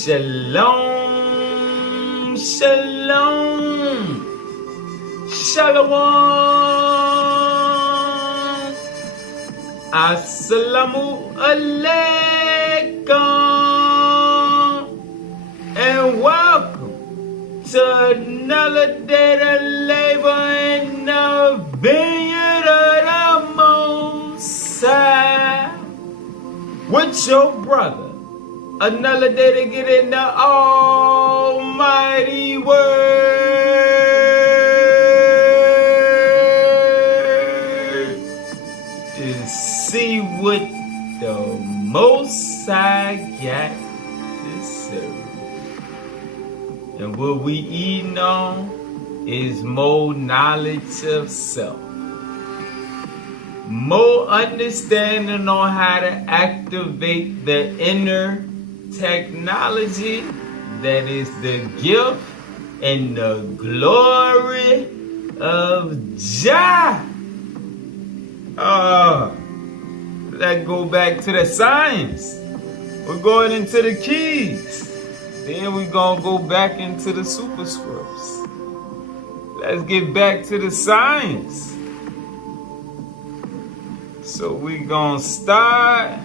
Shalom, shalom, shalom, assalamu alaikum, and welcome to another day to labor in the vineyard of the Most High with your brother. Another day to get in the almighty word and see what the Most High got to serve. And what we eating on is more knowledge of self. More understanding on how to activate the inner technology that is the gift and the glory of Jah. Let's go back to the science. We're going into the keys. Then we're going to go back into the superscripts. Let's get back to the science. So we're going to start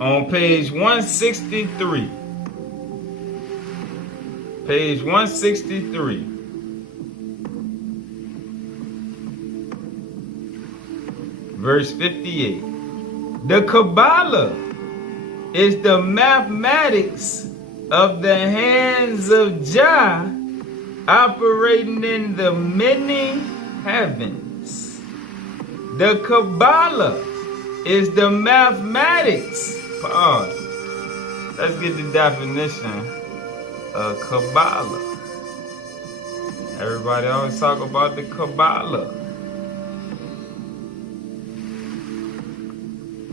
on page 163. Page 163. Verse 58. The Kabbalah is the mathematics of the hands of Jah operating in the many heavens. The Kabbalah is the mathematics. Pause. Let's get the definition of Kabbalah. Everybody always talk about the Kabbalah.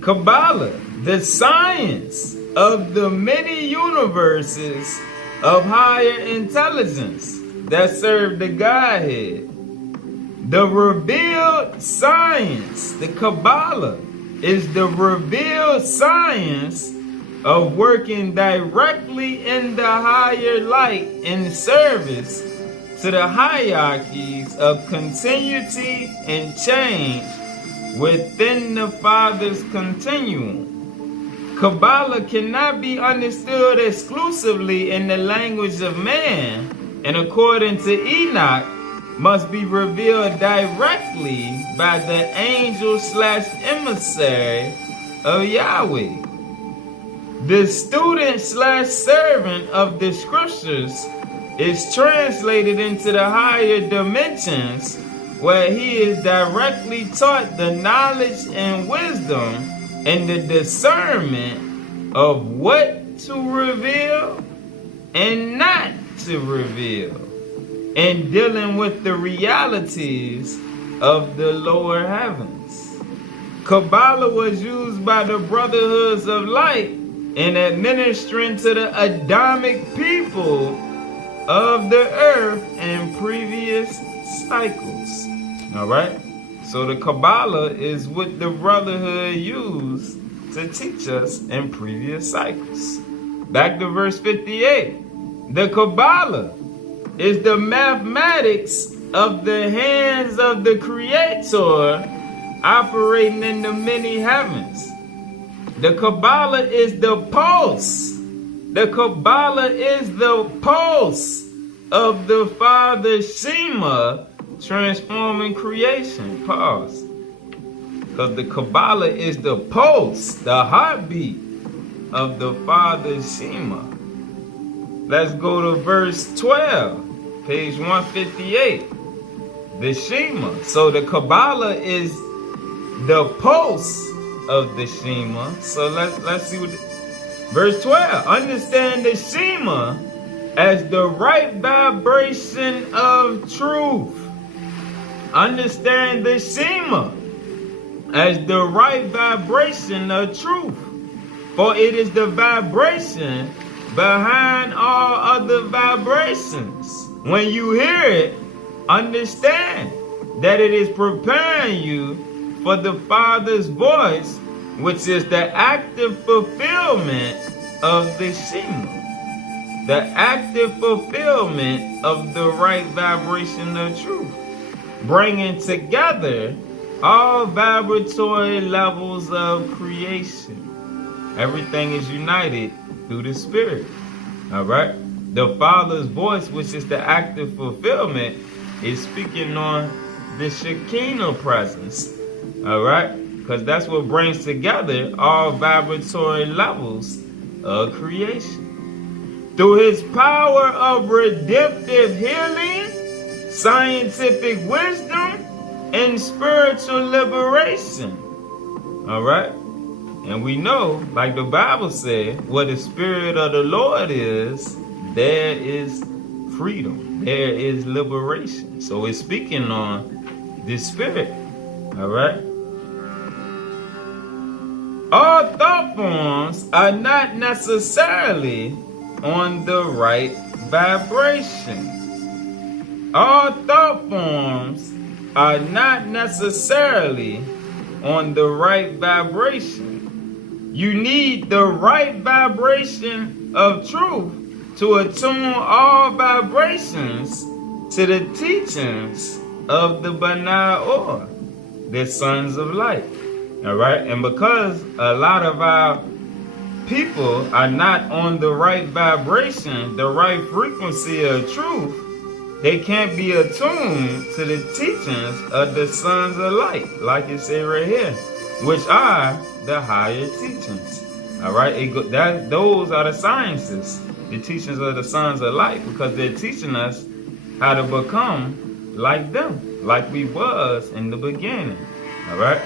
Kabbalah, the science of the many universes of higher intelligence that serve the Godhead. The revealed science, the Kabbalah, is the revealed science of working directly in the higher light in service to the hierarchies of continuity and change within the Father's continuum. Kabbalah cannot be understood exclusively in the language of man, and according to Enoch, must be revealed directly by the angel/emissary of Yahweh. The student/servant of the scriptures is translated into the higher dimensions, where he is directly taught the knowledge and wisdom and the discernment of what to reveal and not to reveal, and dealing with the realities of the lower heavens. Kabbalah was used by the brotherhoods of light in administering to the Adamic people of the earth in previous cycles. Alright? So the Kabbalah is what the brotherhood used to teach us in previous cycles. Back to verse 58. The Kabbalah is the mathematics of the hands of the Creator operating in the many heavens. The Kabbalah is the pulse. The Kabbalah is the pulse of the Father Shema transforming creation. Pause. Because the Kabbalah is the pulse, the heartbeat of the Father Shema. Let's go to verse 12, page 158. The Shema. So the Kabbalah is the pulse of the Shema. So let's see what verse 12. Understand the Shema as the right vibration of truth. Understand the Shema as the right vibration of truth. For it is the vibration behind all other vibrations. When you hear it, understand that it is preparing you for the Father's voice, which is the active fulfillment of the Shema. The active fulfillment of the right vibration of truth. Bringing together all vibratory levels of creation. Everything is united through the Spirit. Alright? The Father's voice, which is the active fulfillment, is speaking on the Shekinah presence. Alright? Because that's what brings together all vibratory levels of creation. Through his power of redemptive healing, scientific wisdom, and spiritual liberation. Alright? And we know, like the Bible said, where the Spirit of the Lord is, there is freedom. There is liberation. So it's speaking on the Spirit. Alright? All thought forms are not necessarily on the right vibration. All thought forms are not necessarily on the right vibration. You need the right vibration of truth to attune all vibrations to the teachings of the Banai Or, the sons of light. Alright? And because a lot of our people are not on the right vibration, the right frequency of truth, they can't be attuned to the teachings of the sons of light, like it said right here, which are the higher teachings. Alright? Those are the sciences, the teachings of the sons of light, because they're teaching us how to become like them, like we was in the beginning. Alright?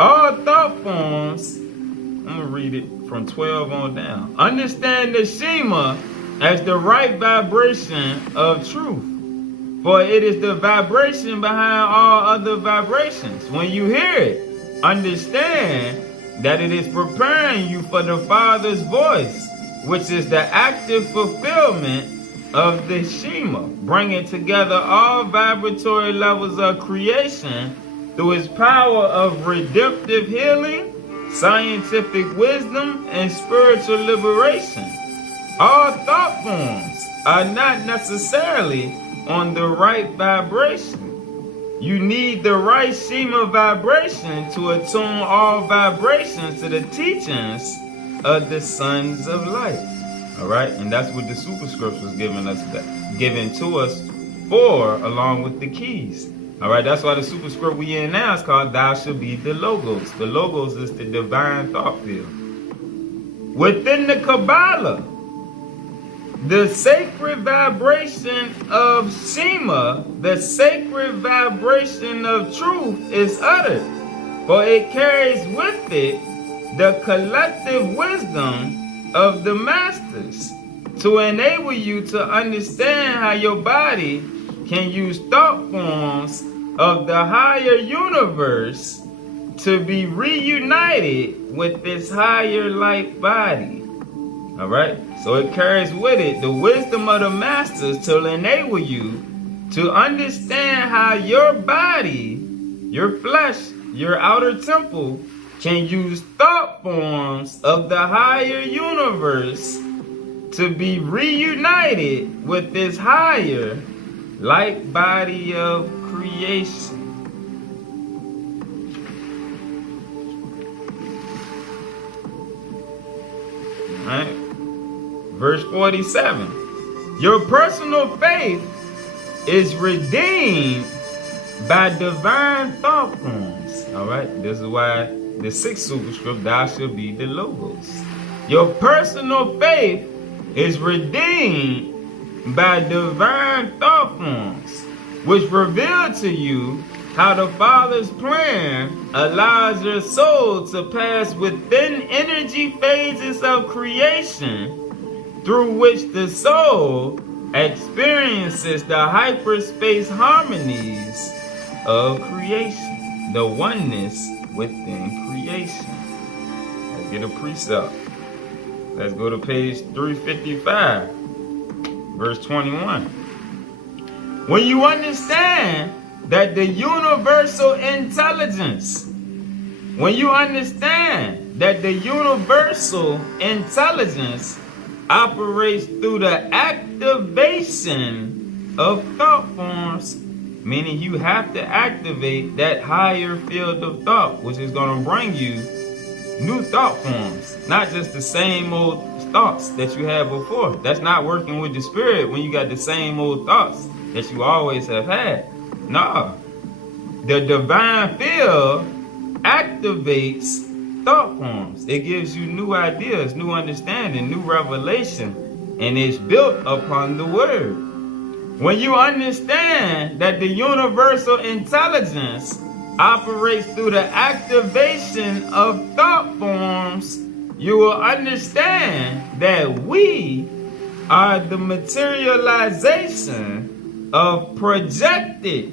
All thought forms, I'm going to read it from 12 on down. Understand the Shema as the right vibration of truth. For it is the vibration behind all other vibrations. When you hear it, understand that it is preparing you for the Father's voice, which is the active fulfillment of the Shema, bringing together all vibratory levels of creation through his power of redemptive healing, scientific wisdom, and spiritual liberation. All thought forms are not necessarily on the right vibration. You need the right Shema vibration to attune all vibrations to the teachings of the sons of light. Alright? And that's what the superscripts was given to us for, along with the keys. Alright, that's why the superscript we in now is called Thou Shalt Be the Logos. The Logos is the divine thought field. Within the Kabbalah, the sacred vibration of Shema, the sacred vibration of truth is uttered, for it carries with it the collective wisdom of the masters to enable you to understand how your body can use thought forms of the higher universe to be reunited with this higher light body. Alright? So it carries with it the wisdom of the masters to enable you to understand how your body, your flesh, your outer temple can use thought forms of the higher universe to be reunited with this higher light body of creation. Alright? Verse 47. Your personal faith is redeemed by divine thought forms. Alright? This is why the sixth superscript, Thou Shalt Be the Logos. Your personal faith is redeemed by divine thought forms, which reveal to you how the Father's plan allows your soul to pass within energy phases of creation, through which the soul experiences the hyperspace harmonies of creation, the oneness within creation. Get a precept. Let's go to page 355, verse 21. When you understand that the universal intelligence, operates through the activation of thought forms, meaning you have to activate that higher field of thought, which is going to bring you new thought forms, not just the same old thoughts that you had before. That's not working with the spirit when you got the same old thoughts that you always have had. No. The divine field activates thought forms. It gives you new ideas, new understanding, new revelation, and it's built upon the word. When you understand that the universal intelligence operates through the activation of thought forms, you will understand that we are the materialization of projected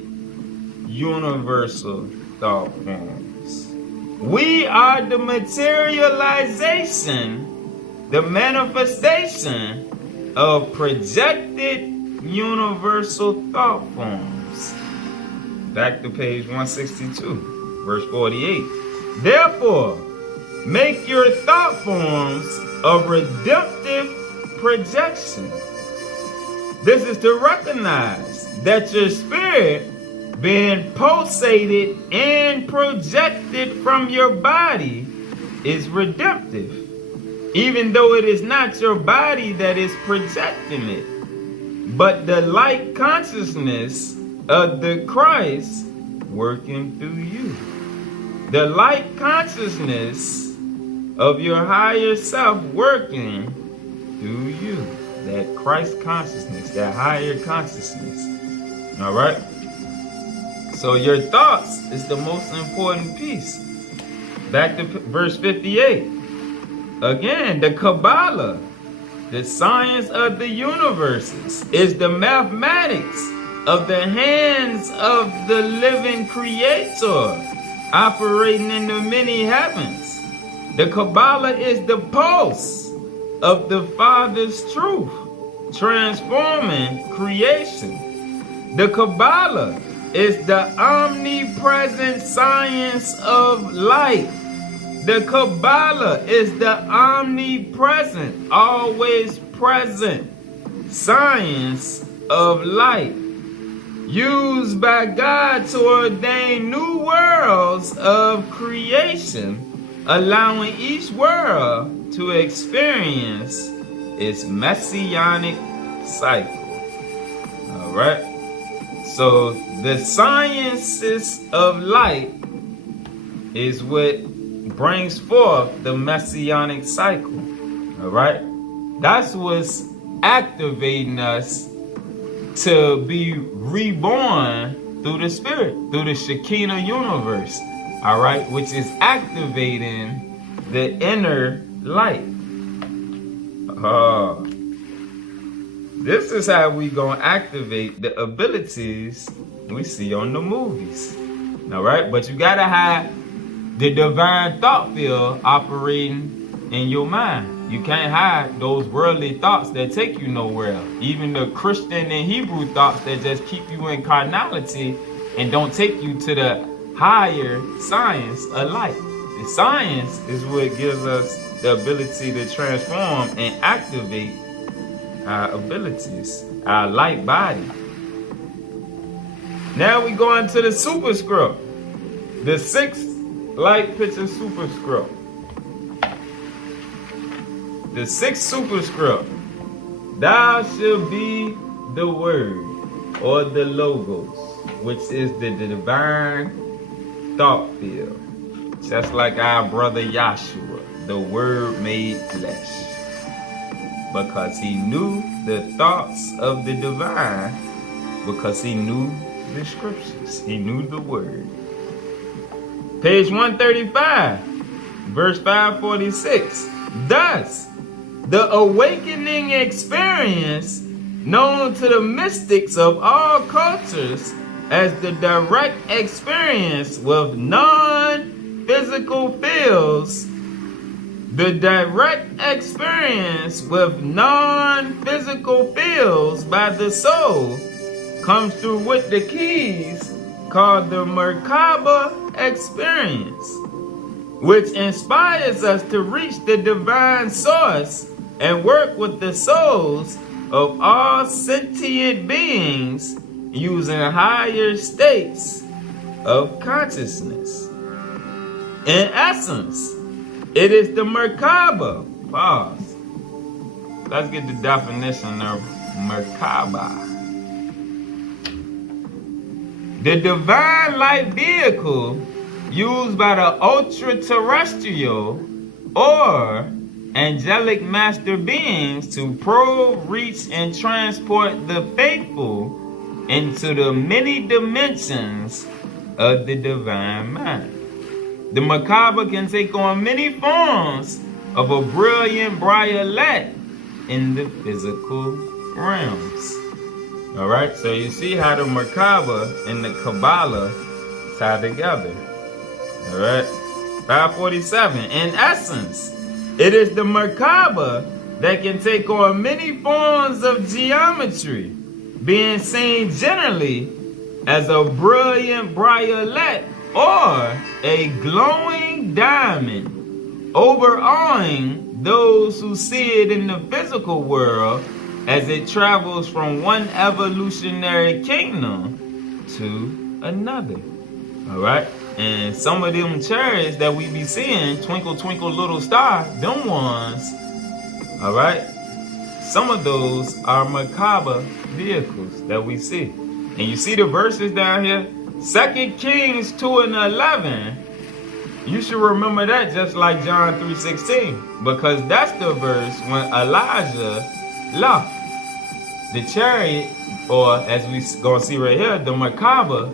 universal thought forms. We are the materialization, the manifestation of projected universal thought forms. Back to page 162, verse 48. Therefore, make your thought forms a redemptive projection. This is to recognize that your spirit being pulsated and projected from your body is redemptive, even though it is not your body that is projecting it, but the light consciousness of the Christ working through you. The light consciousness of your higher self working through you. That Christ consciousness, that higher consciousness. All right? So your thoughts is the most important piece. Back to verse 58. Again, the Kabbalah, the science of the universes, is the mathematics of the hands of the living creator operating in the many heavens. The Kabbalah is the pulse of the Father's truth, transforming creation. The Kabbalah is the omnipresent science of light. The Kabbalah is the omnipresent, always present science of light, used by God to ordain new worlds of creation, allowing each world to experience its messianic cycle. All right. So the sciences of light is what brings forth the messianic cycle. All right. That's what's activating us to be reborn through the spirit, through the Shekinah universe. All right. Which is activating the inner light. This is how we gonna activate the abilities we see on the movies. All right, but you gotta have the divine thought field operating in your mind. You can't have those worldly thoughts that take you nowhere. Even the Christian and Hebrew thoughts that just keep you in carnality and don't take you to the higher science of light. The science is what gives us the ability to transform and activate our abilities, our light body. Now we go into the superscript, the sixth light picture superscript. The sixth superscript, thou shalt be the word or the logos, which is the divine thought field. Just like our brother Yahshua, the word made flesh. Because he knew the thoughts of the divine, because he knew the scriptures. He knew the word. Page 135, verse 546. Thus, the awakening experience known to the mystics of all cultures as the direct experience with non-physical fields, The direct experience with non-physical fields by the soul comes through with the keys called the Merkaba experience, which inspires us to reach the divine source and work with the souls of all sentient beings using higher states of consciousness. In essence, it is the Merkaba. Pause. Let's get the definition of Merkaba. The divine light vehicle used by the ultra-terrestrial or angelic master beings to probe, reach, and transport the faithful into the many dimensions of the divine mind. The Merkaba can take on many forms of a brilliant briar-light in the physical realms. Alright, so you see how the Merkaba and the Kabbalah tie together. Alright, 547. In essence, it is the Merkaba that can take on many forms of geometry, being seen generally as a brilliant briar-light or a glowing diamond, overawing those who see it in the physical world as it travels from one evolutionary kingdom to another. Alright? And some of them chariots that we be seeing, twinkle, twinkle, little star, them ones, alright? Some of those are Merkaba vehicles that we see. And you see the verses down here? 2 Kings 2 and 11. You should remember that just like John 3:16. Because that's the verse when Elijah left. The chariot, or as we gonna see right here, the Merkaba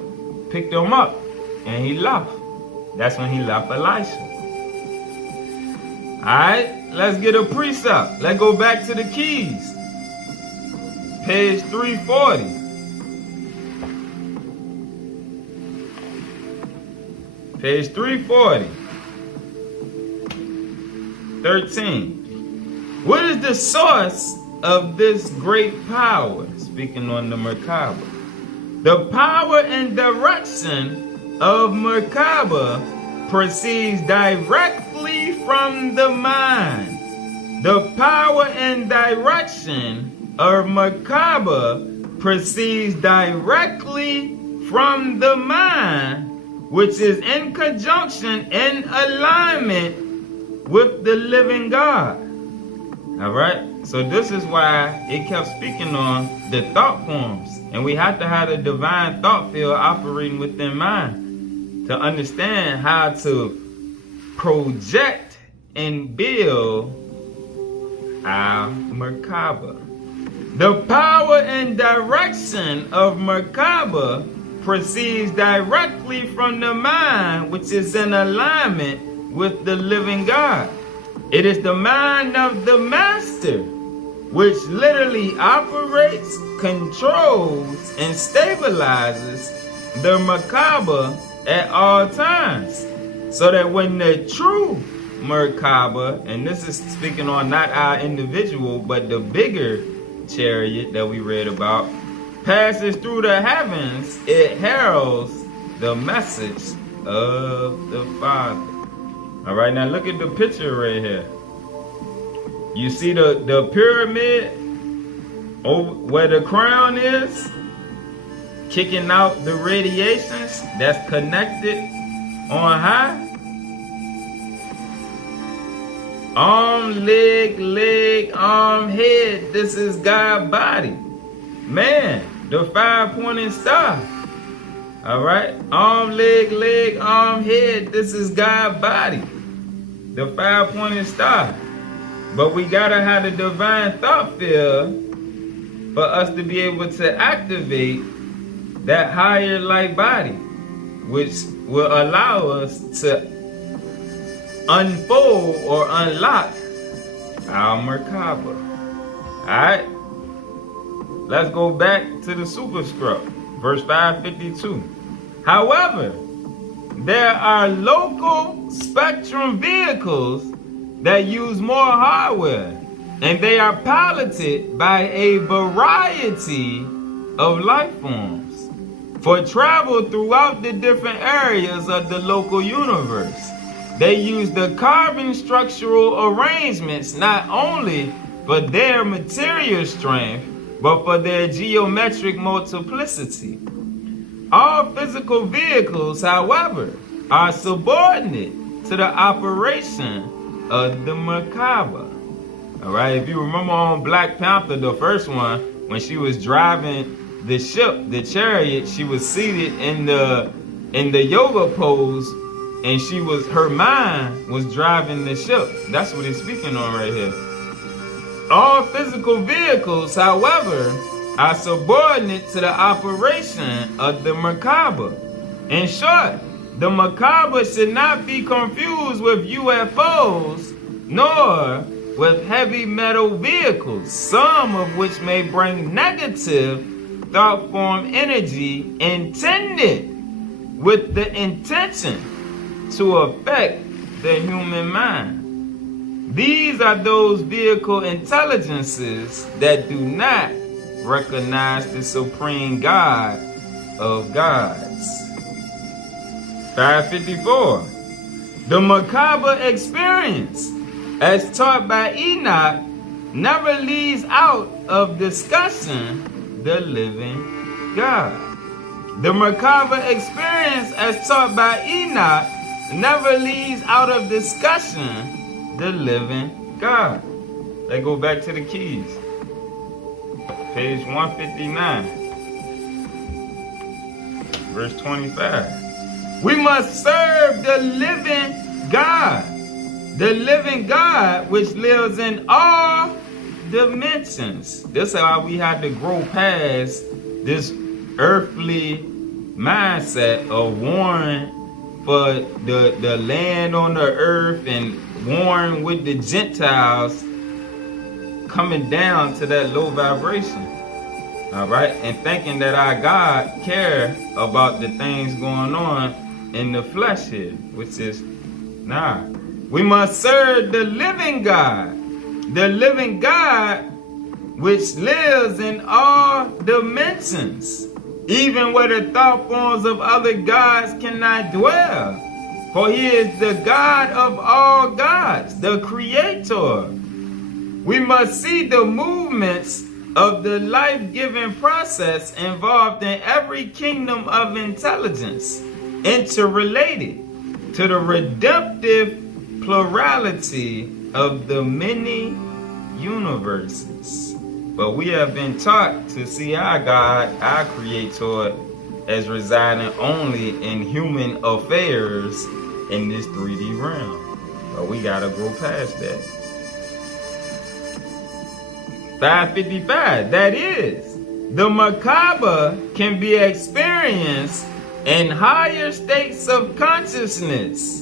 picked him up and he left. That's when he left Elisha. Alright, let's get a precept. Let's go back to the keys. Page 340. Page 340. 13. What is the source of this great power? Speaking on the Merkaba. The power and direction of Merkaba proceeds directly from the mind. The power and direction of Merkaba proceeds directly from the mind, which is in conjunction and alignment with the living God. Alright? So this is why it kept speaking on the thought forms. And we have to have the divine thought field operating within mind to understand how to project and build our Merkaba. The power and direction of Merkaba proceeds directly from the mind, which is in alignment with the living God. It is the mind of the master, which literally operates, controls, and stabilizes the Merkaba at all times. So that when the true Merkaba, and this is speaking on not our individual, but the bigger chariot that we read about, passes through the heavens, it heralds the message of the Father. All right, now look at the picture right here. You see the pyramid over where the crown is, kicking out the radiations that's connected on high. Arm, leg, arm, head. This is God's body. Man, the 5-pointed star. All right, arm, leg, arm, head. This is God's body. The 5-pointed star. But we gotta have the divine thought field for us to be able to activate that higher light body, which will allow us to unfold or unlock our Merkaba. Alright? Let's go back to the superscript, verse 552. However, there are local spectrum vehicles that use more hardware, and they are piloted by a variety of life forms for travel throughout the different areas of the local universe. They use the carbon structural arrangements not only for their material strength, but for their geometric multiplicity. All physical vehicles, however, are subordinate to the operation of the Merkaba. All right, if you remember on Black Panther, the first one, when she was driving the ship, the chariot, she was seated in the yoga pose, and her mind was driving the ship. That's what it's speaking on right here. All physical vehicles, however, are subordinate to the operation of the Merkaba. In short, the Merkaba should not be confused with UFOs, nor with heavy metal vehicles, some of which may bring negative thought form energy intended with the intention to affect the human mind. These are those vehicle intelligences that do not recognize the supreme God of gods. 554. The Merkaba experience, as taught by Enoch, never leaves out of discussion the living God. The Merkaba experience, as taught by Enoch, never leaves out of discussion the living God. Let's go back to the keys. Page 159, verse 25. We must serve the living God. The living God which lives in all dimensions. This is how we had to grow past this earthly mindset of warring for the land on the earth and warring with the Gentiles, coming down to that low vibration. All right, and thinking that our God care about the things going on in the flesh here, which is nah. We must serve the living God which lives in all dimensions, even where the thought forms of other gods cannot dwell. For he is the God of all gods, the creator. We must see the movements of the life-giving process involved in every kingdom of intelligence, interrelated to the redemptive plurality of the many universes. But we have been taught to see our God, our creator, as residing only in human affairs in this 3D realm. But we gotta grow past that. 555, that is, the Merkaba can be experienced in higher states of consciousness.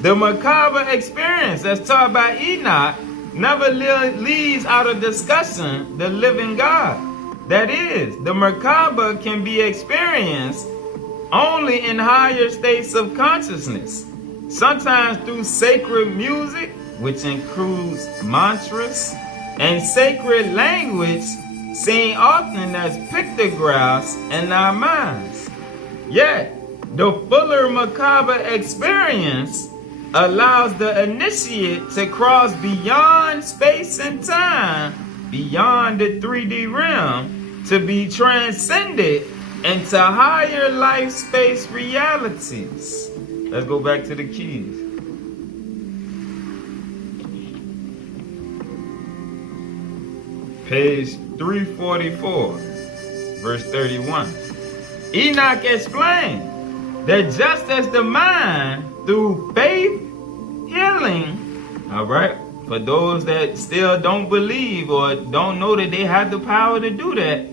The Merkaba experience, as taught by Enoch, never leaves out of discussion the living God. That is, the Merkaba can be experienced only in higher states of consciousness, sometimes through sacred music, which includes mantras, and sacred language, seen often as pictographs in our minds. Yet, the fuller Merkaba experience allows the initiate to cross beyond space and time, beyond the 3D realm, to be transcended into higher life space realities. Let's go back to the keys. Page 344, verse 31. Enoch explained that just as the mind, through faith, healing, all right, for those that still don't believe or don't know that they have the power to do that,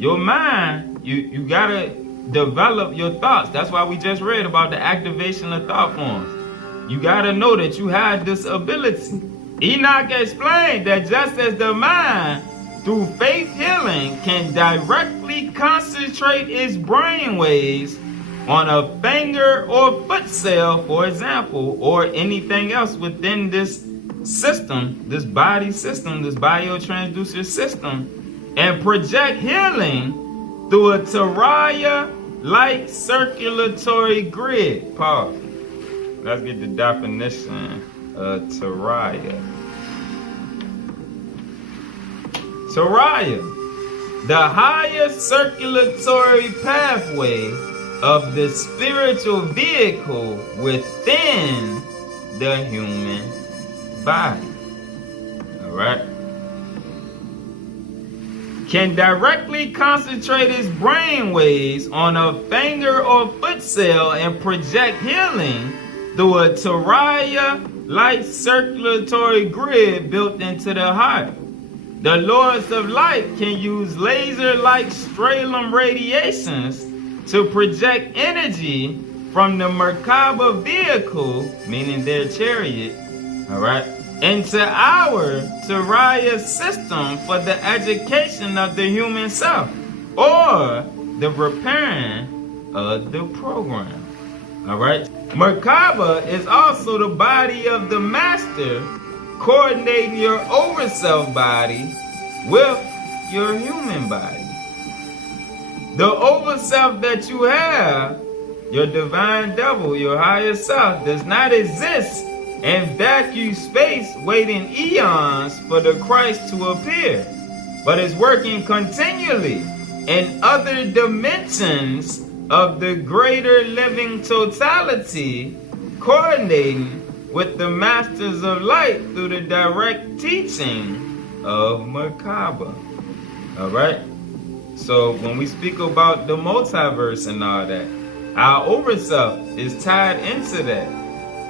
your mind, you gotta develop your thoughts. That's why we just read about the activation of thought forms. You gotta know that you have this ability. Enoch explained that just as the mind, through faith healing, can directly concentrate its brain waves on a finger or foot cell, for example, or anything else within this system, this body system, this biotransducer system, and project healing through a Teraya-like circulatory grid. Pause. Let's get the definition of Teraya. Teraya, the highest circulatory pathway of the spiritual vehicle within the human body. All right. Can directly concentrate its brain waves on a finger or foot cell and project healing through a Teraya-like circulatory grid built into the heart. The Lords of Light can use laser-like stratum radiations to project energy from the Merkaba vehicle, meaning their chariot, all right, into our Teraya system for the education of the human self or the repairing of the program. All right. Merkaba is also the body of the master, coordinating your overself body with your human body. The overself that you have, your divine double, your higher self, does not exist in vacuum space waiting eons for the Christ to appear, but is working continually in other dimensions of the greater living totality, coordinating with the masters of light through the direct teaching of Merkaba. All right. So when we speak about the multiverse and all that, our overself is tied into that.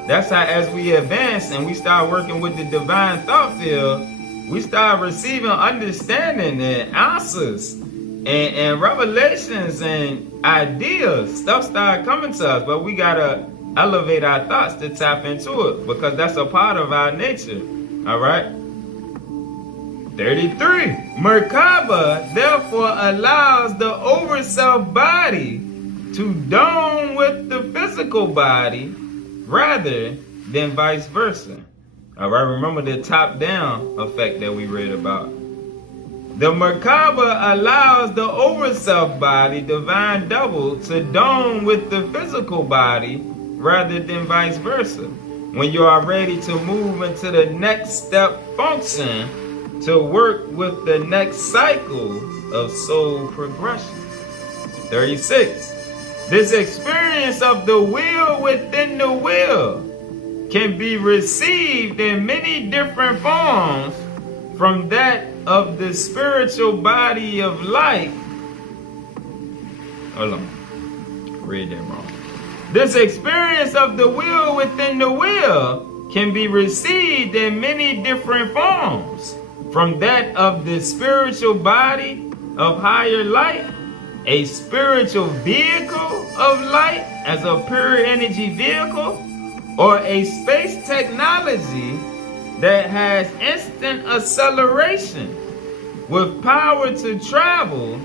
That's how, as we advance and we start working with the divine thought field, we start receiving understanding and answers and revelations and ideas. Stuff start coming to us, but we gotta elevate our thoughts to tap into it, because that's a part of our nature. All right. 33. Merkaba therefore allows the overself body to dome with the physical body rather than vice versa. All right, remember the top-down effect that we read about. The Merkaba allows the overself body, divine double, to dome with the physical body rather than vice versa. When you are ready to move into the next step function to work with the next cycle of soul progression. 36. This experience of the will within the will can be received in many different forms, from that of the spiritual body of light. Hold on. Read that wrong. This experience of the will within the will can be received in many different forms, from that of the spiritual body of higher light, a spiritual vehicle of light as a pure energy vehicle, or a space technology that has instant acceleration with power to travel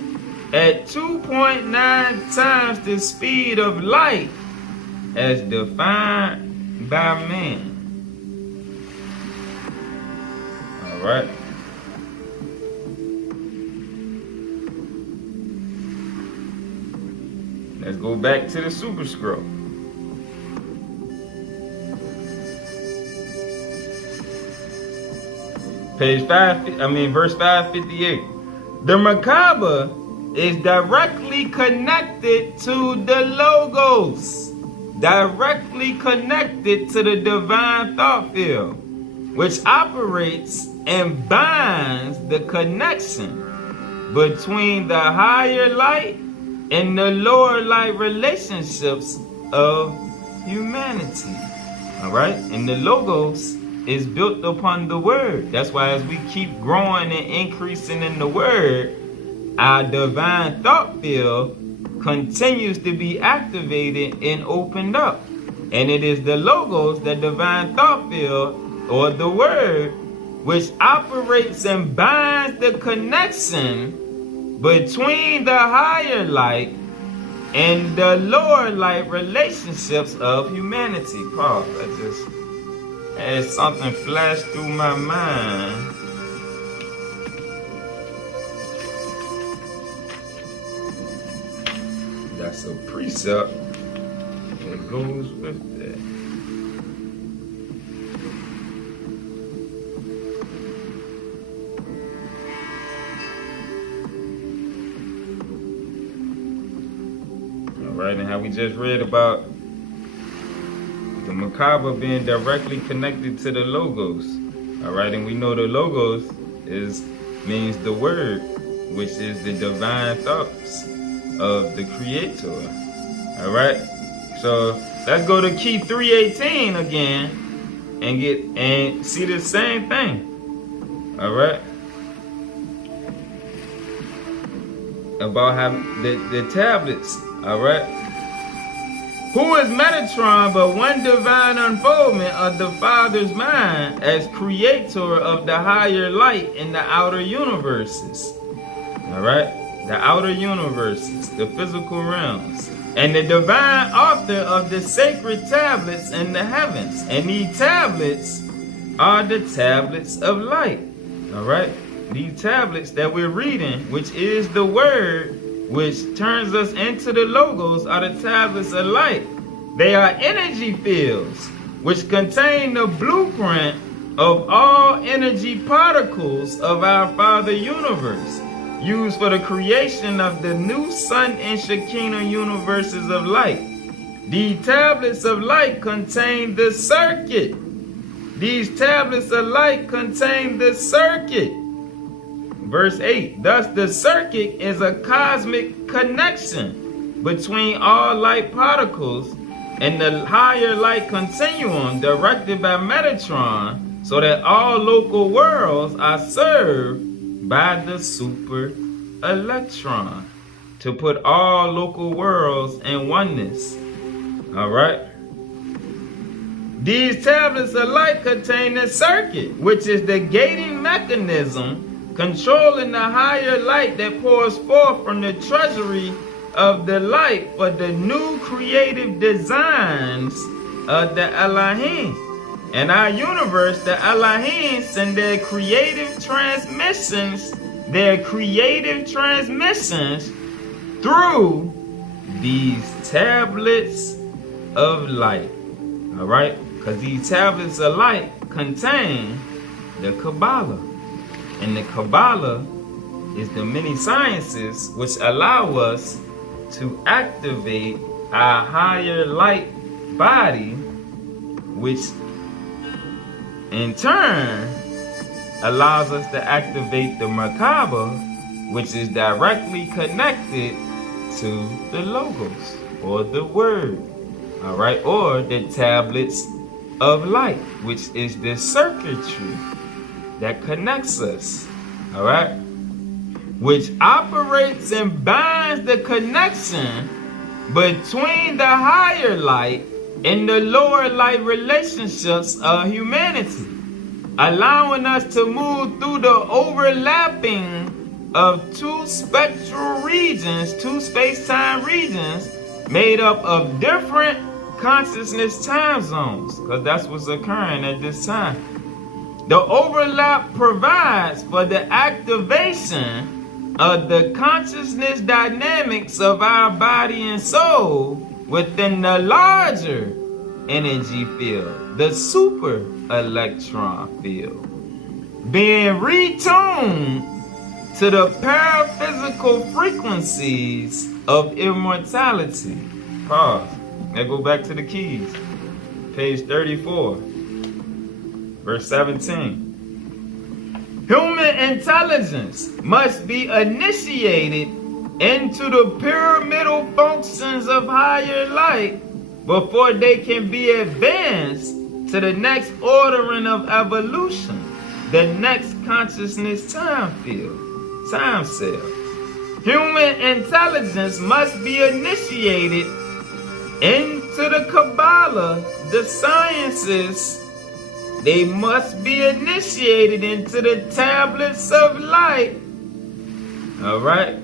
at 2.9 times the speed of light as defined by man. All right. Let's go back to the Super Scroll. Verse 558. The Merkaba is directly connected to the Logos, directly connected to the divine thought field, which operates and binds the connection between the higher light and the lower light relationships of humanity. All right? And the Logos is built upon the word. That's why as we keep growing and increasing in the word, our divine thought field continues to be activated and opened up. And it is the Logos, the divine thought field, or the word, which operates and binds the connection between the higher light and the lower light relationships of humanity. Pause. As something flashed through my mind. That's a precept that goes with that. All right, and how we just read about the Merkaba being directly connected to the logos. All right, and we know the logos means the word, which is the divine thoughts of the Creator. All right, so let's go to key 318 again and see the same thing. All right, about how the tablets. All right. Who is Metatron but one divine unfoldment of the Father's mind as creator of the higher light in the outer universes? All right? The outer universes, the physical realms. And the divine author of the sacred tablets in the heavens. And these tablets are the tablets of light. All right? These tablets that we're reading, which is the word, which turns us into the logos, are the tablets of light. They are energy fields, which contain the blueprint of all energy particles of our Father Universe, used for the creation of the new Sun and Shekinah universes of light. The tablets of light contain the circuit. These tablets of light contain the circuit. Verse 8, thus the circuit is a cosmic connection between all light particles and the higher light continuum directed by Metatron, so that all local worlds are served by the super electron to put all local worlds in oneness. All right. These tablets of light contain the circuit, which is the gating mechanism controlling the higher light that pours forth from the treasury of the light for the new creative designs of the Elohim. In our universe, the Elohim send their creative transmissions through these tablets of light. All right? Because these tablets of light contain the Kabbalah. And the Kabbalah is the many sciences which allow us to activate our higher light body, which in turn allows us to activate the Merkaba, which is directly connected to the logos or the word, all right, or the tablets of light, which is the circuitry that connects us, all right, which operates and binds the connection between the higher light and the lower light relationships of humanity, allowing us to move through the overlapping of two spectral regions, two space-time regions made up of different consciousness time zones, because that's what's occurring at this time. The overlap provides for the activation of the consciousness dynamics of our body and soul within the larger energy field, the super electron field, being retuned to the paraphysical frequencies of immortality. Pause. Now go back to the keys. Page 34, verse 17. Human intelligence must be initiated into the pyramidal functions of higher light before they can be advanced to the next ordering of evolution, the next consciousness time field, time cell. Human intelligence must be initiated into the Kabbalah, the sciences. They must be initiated into the tablets of light, all right,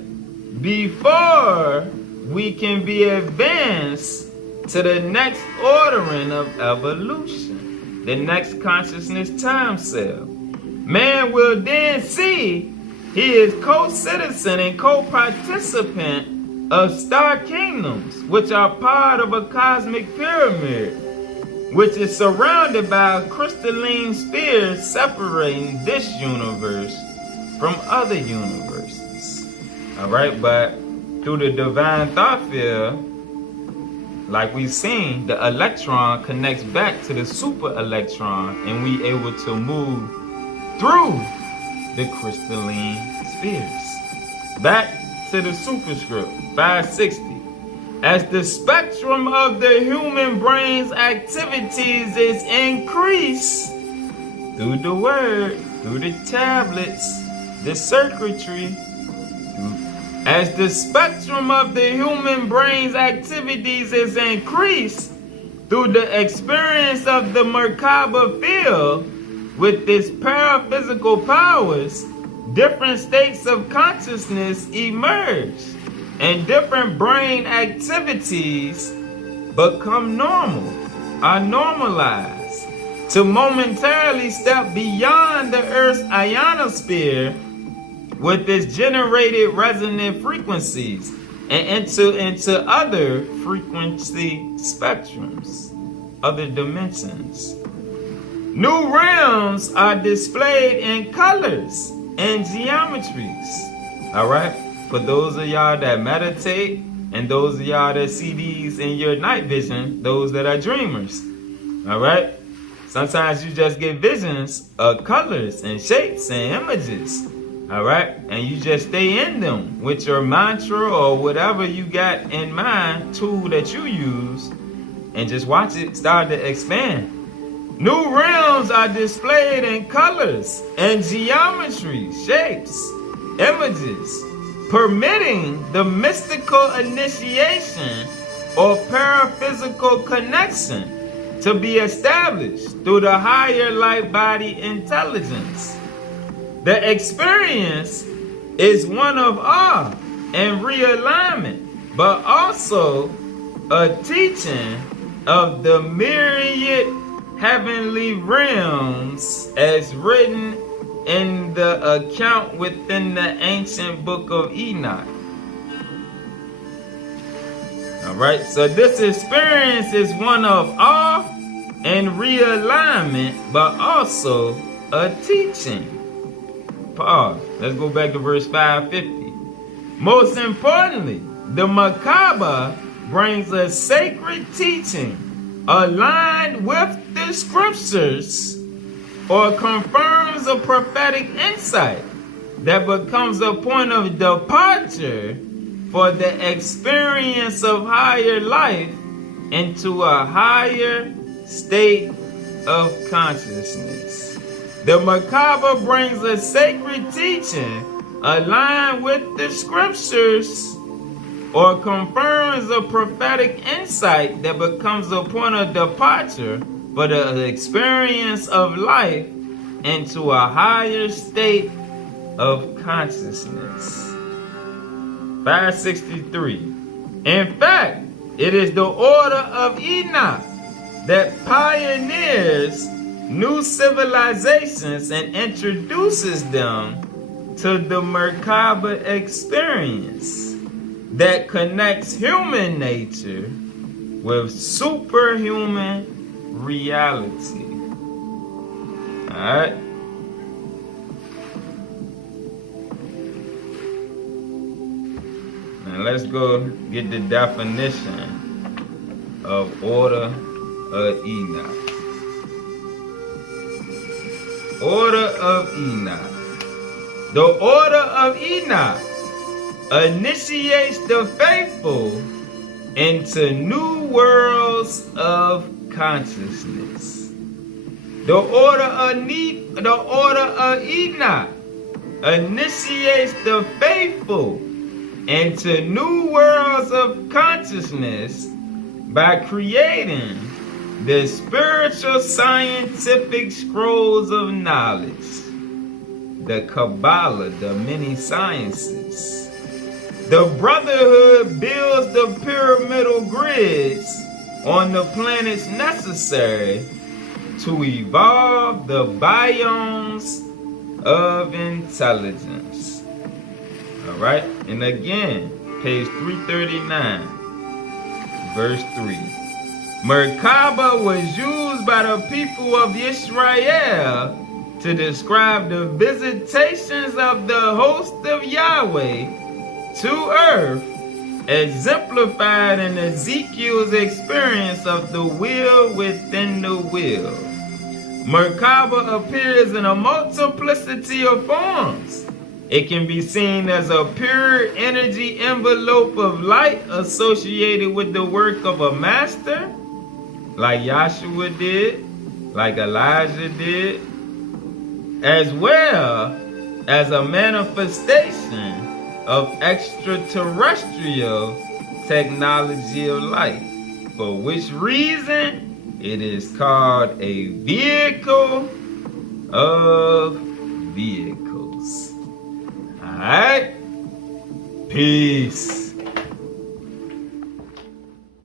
before we can be advanced to the next ordering of evolution. the next consciousness time cell. Man will then see he is co-citizen and co-participant of star kingdoms, which are part of a cosmic pyramid, which is surrounded by a crystalline sphere separating this universe from other universes. Alright, but through the divine thought field, like we've seen, the electron connects back to the super electron, and we able to move through the crystalline spheres. Back to the superscript, 560. As the spectrum of the human brain's activities is increased through the word, through the tablets, the circuitry, as the spectrum of the human brain's activities is increased through the experience of the Merkaba field with its paraphysical powers, different states of consciousness emerge, and different brain activities become normal, are normalized, to momentarily step beyond the Earth's ionosphere with its generated resonant frequencies and into other frequency spectrums, other dimensions. New realms are displayed in colors and geometries. All right? For those of y'all that meditate and those of y'all that see these in your night vision, those that are dreamers. All right? Sometimes you just get visions of colors and shapes and images. All right? And you just stay in them with your mantra or whatever you got in mind, tool that you use, and just watch it start to expand. New realms are displayed in colors and geometry, shapes, images, permitting the mystical initiation or paraphysical connection to be established through the higher light body intelligence. The experience is one of awe and realignment, but also a teaching of the myriad heavenly realms as written in the account within the ancient book of Enoch. Alright, so this experience is one of awe and realignment, but also a teaching. Pause. Let's go back to verse 550. Most importantly, the Merkaba brings a sacred teaching aligned with the scriptures or confirms a prophetic insight that becomes a point of departure for the experience of higher life into a higher state of consciousness. The Merkaba brings a sacred teaching aligned with the scriptures or confirms a prophetic insight that becomes a point of departure for the experience of life into a higher state of consciousness. 563. In fact, it is the order of Enoch that pioneers new civilizations and introduces them to the Merkaba experience that connects human nature with superhuman reality. Alright? Now let's go get the definition of order of Enoch. Order of Enoch. The order of Enoch initiates the faithful into new worlds of consciousness. The order of Enoch initiates the faithful into new worlds of consciousness by creating the spiritual scientific scrolls of knowledge, the Kabbalah, the many sciences. The Brotherhood builds the pyramidal grids on the planets necessary to evolve the biomes of intelligence. All right, and again, page 339, verse 3. Merkaba was used by the people of Israel to describe the visitations of the host of Yahweh to earth, exemplified in Ezekiel's experience of the will within the will. Merkaba appears in a multiplicity of forms. It can be seen as a pure energy envelope of light associated with the work of a master, like Yahshua did, like Elijah did, as well as a manifestation of extraterrestrial technology of light, for which reason it is called a vehicle of vehicles. All right? Peace.